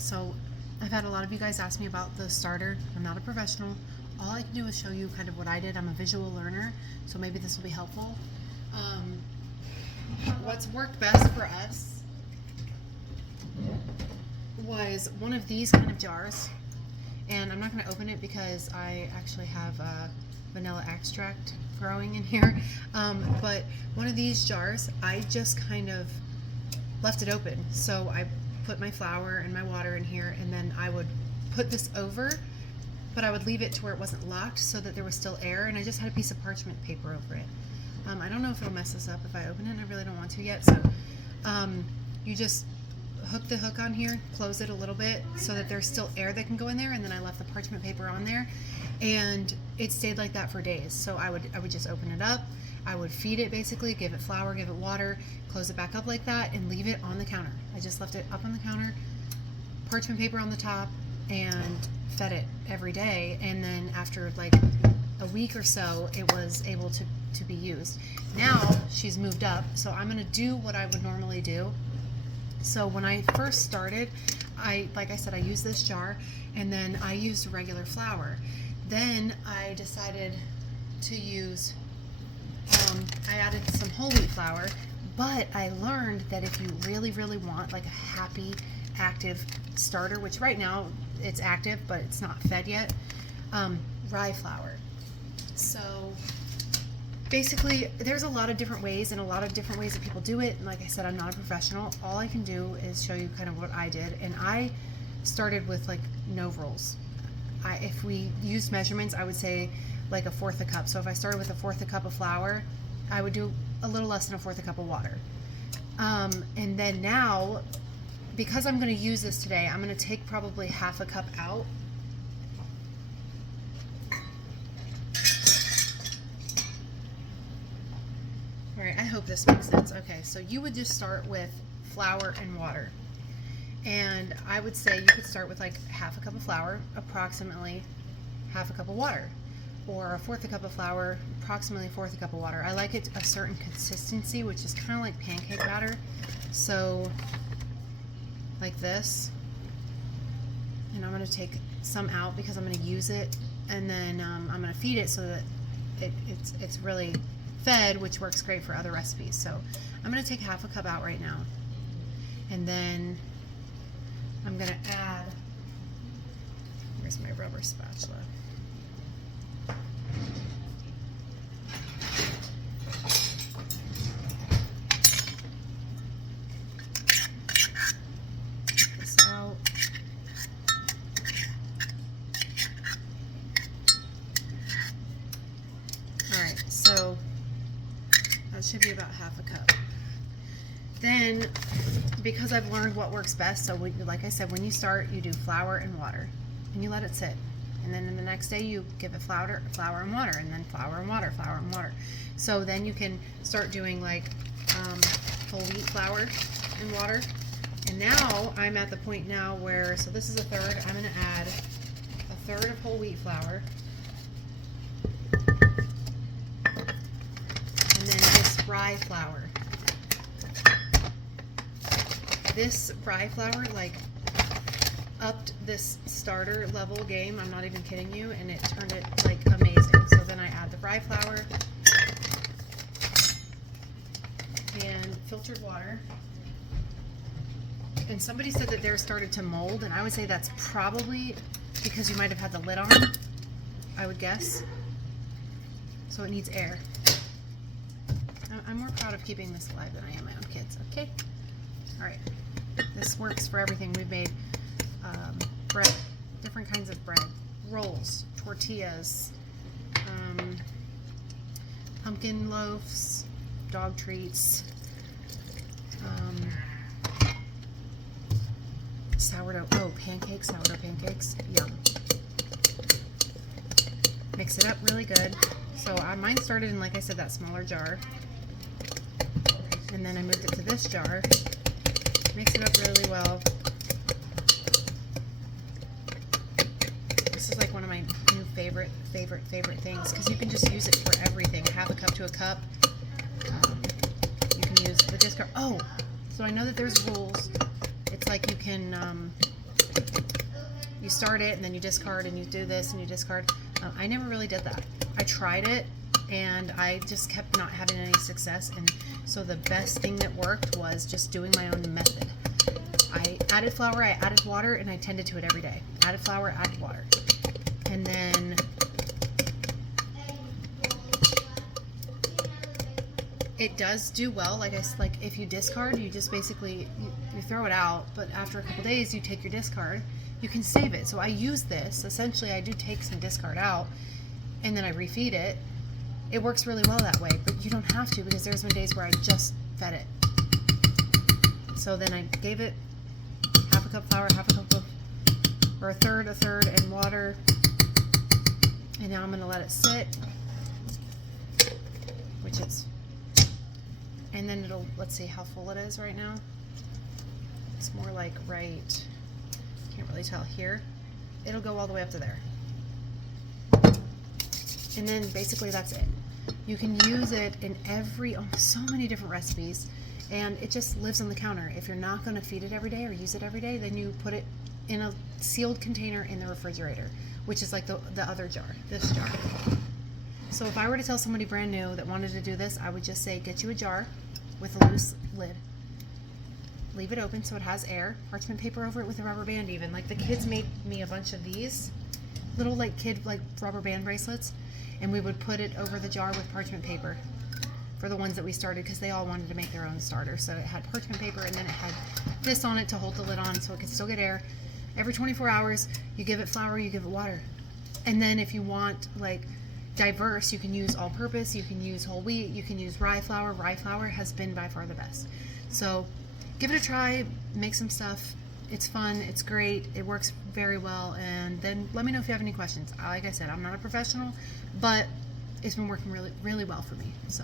So I've had a lot of you guys ask me about the starter. I'm not a professional. All I can do is show you kind of what I did. I'm a visual learner, so maybe this will be helpful. What's worked best for us was one of these kind of jars, and I'm not going to open it because I actually have vanilla extract growing in here, but one of these jars, I just kind of left it open. So I put my flour and my water in here, and then I would put this over, but I would leave it to where it wasn't locked so that there was still air, and I just had a piece of parchment paper over it. I don't know if it'll mess this up if I open it, and I really don't want to yet. So you just hook the hook on here, close it a little bit so that there's still air that can go in there, and then I left the parchment paper on there, and it stayed like that for days. So I would just open it up, I would feed it basically, give it flour, give it water, close it back up like that, and leave it on the counter. I just left it up on the counter, parchment paper on the top, and fed it every day. And then after like a week or so, it was able to be used. Now she's moved up, so I'm going to do what I would normally do. So when I first started, like I said, I used this jar, and then I used regular flour. Then I decided to use, I added some whole wheat flour, but I learned that if you really, really want like a happy, active starter, which right now it's active, but it's not fed yet, rye flour. So basically, there's a lot of different ways and a lot of different ways that people do it. And like I said, I'm not a professional. All I can do is show you kind of what I did. And I started with like no rules. If we used measurements, I would say like 1/4 cup. So if I started with 1/4 cup of flour, I would do a little less than 1/4 cup of water. And then now, because I'm going to use this today, I'm going to take probably 1/2 cup out. All right, I hope this makes sense. Okay, so you would just start with flour and water. And I would say you could start with like 1/2 cup of flour, approximately 1/2 cup of water, or 1/4 cup of flour, approximately 1/4 cup of water. I like it a certain consistency, which is kind of like pancake batter. So like this, and I'm going to take some out because I'm going to use it, and then I'm going to feed it so that it's really fed, which works great for other recipes. So I'm going to take 1/2 cup out right now, and then I'm going to add, where's my rubber spatula? Take this out. Alright, so that should be about 1/2 cup. Then, because I've learned what works best, so like I said, when you start, you do flour and water, and you let it sit. And then in the next day, you give it flour and water, and then flour and water, flour and water. So then you can start doing like whole wheat flour and water. And now I'm at the point now where, so this is 1/3, I'm going to add 1/3 of whole wheat flour. And then this rye flour. This rye flour like upped this starter level game. I'm not even kidding you, and it turned it like amazing. So then I add the rye flour and filtered water. And somebody said that theirs started to mold, and I would say that's probably because you might have had the lid on, I would guess. So it needs air. I'm more proud of keeping this alive than I am my own kids. Okay? All right. This works for everything. We've made bread, different kinds of bread, rolls, tortillas, pumpkin loaves, dog treats, sourdough, sourdough pancakes, yum. Mix it up really good. So mine started in, like I said, that smaller jar, and then I moved it to this jar. Mix it up really well. This is like one of my new favorite things, because you can just use it for everything. 1/2 cup to a cup. You can use the discard. Oh, so I know that there's rules. It's like you can you start it and then you discard and you do this and you discard. I never really did that. I tried it and I just kept not having any success, and so the best thing that worked was just doing my own method. I added flour, I added water, and I tended to it every day. Added flour, added water. And then it does do well. Like if you discard, you just basically you throw it out, but after a couple days you take your discard, you can save it. So I use this. Essentially I do take some discard out and then I refeed it. It works really well that way, but you don't have to, because there's been days where I just fed it. So then I gave it half a cup flour, half a cup of, or a third, and water. And now I'm going to let it sit, which is, and then it'll, let's see how full it is right now. It's more like right, can't really tell here. It'll go all the way up to there. And then basically that's it. You can use it in so many different recipes, and it just lives on the counter. If you're not going to feed it every day or use it every day, then you put it in a sealed container in the refrigerator, which is like the other jar, this jar. So if I were to tell somebody brand new that wanted to do this, I would just say, get you a jar with a loose lid. Leave it open so it has air. Parchment paper over it with a rubber band even. Like the kids made me a bunch of these little kid rubber band bracelets, and we would put it over the jar with parchment paper for the ones that we started, because they all wanted to make their own starter. So it had parchment paper, and then it had this on it to hold the lid on so it could still get air. Every 24 hours, you give it flour, you give it water. And then if you want diverse, you can use all-purpose, you can use whole wheat, you can use rye flour. Rye flour has been by far the best. So give it a try, make some stuff. It's fun, it's great, it works very well, and then let me know if you have any questions. Like I said, I'm not a professional, but it's been working really, really well for me. So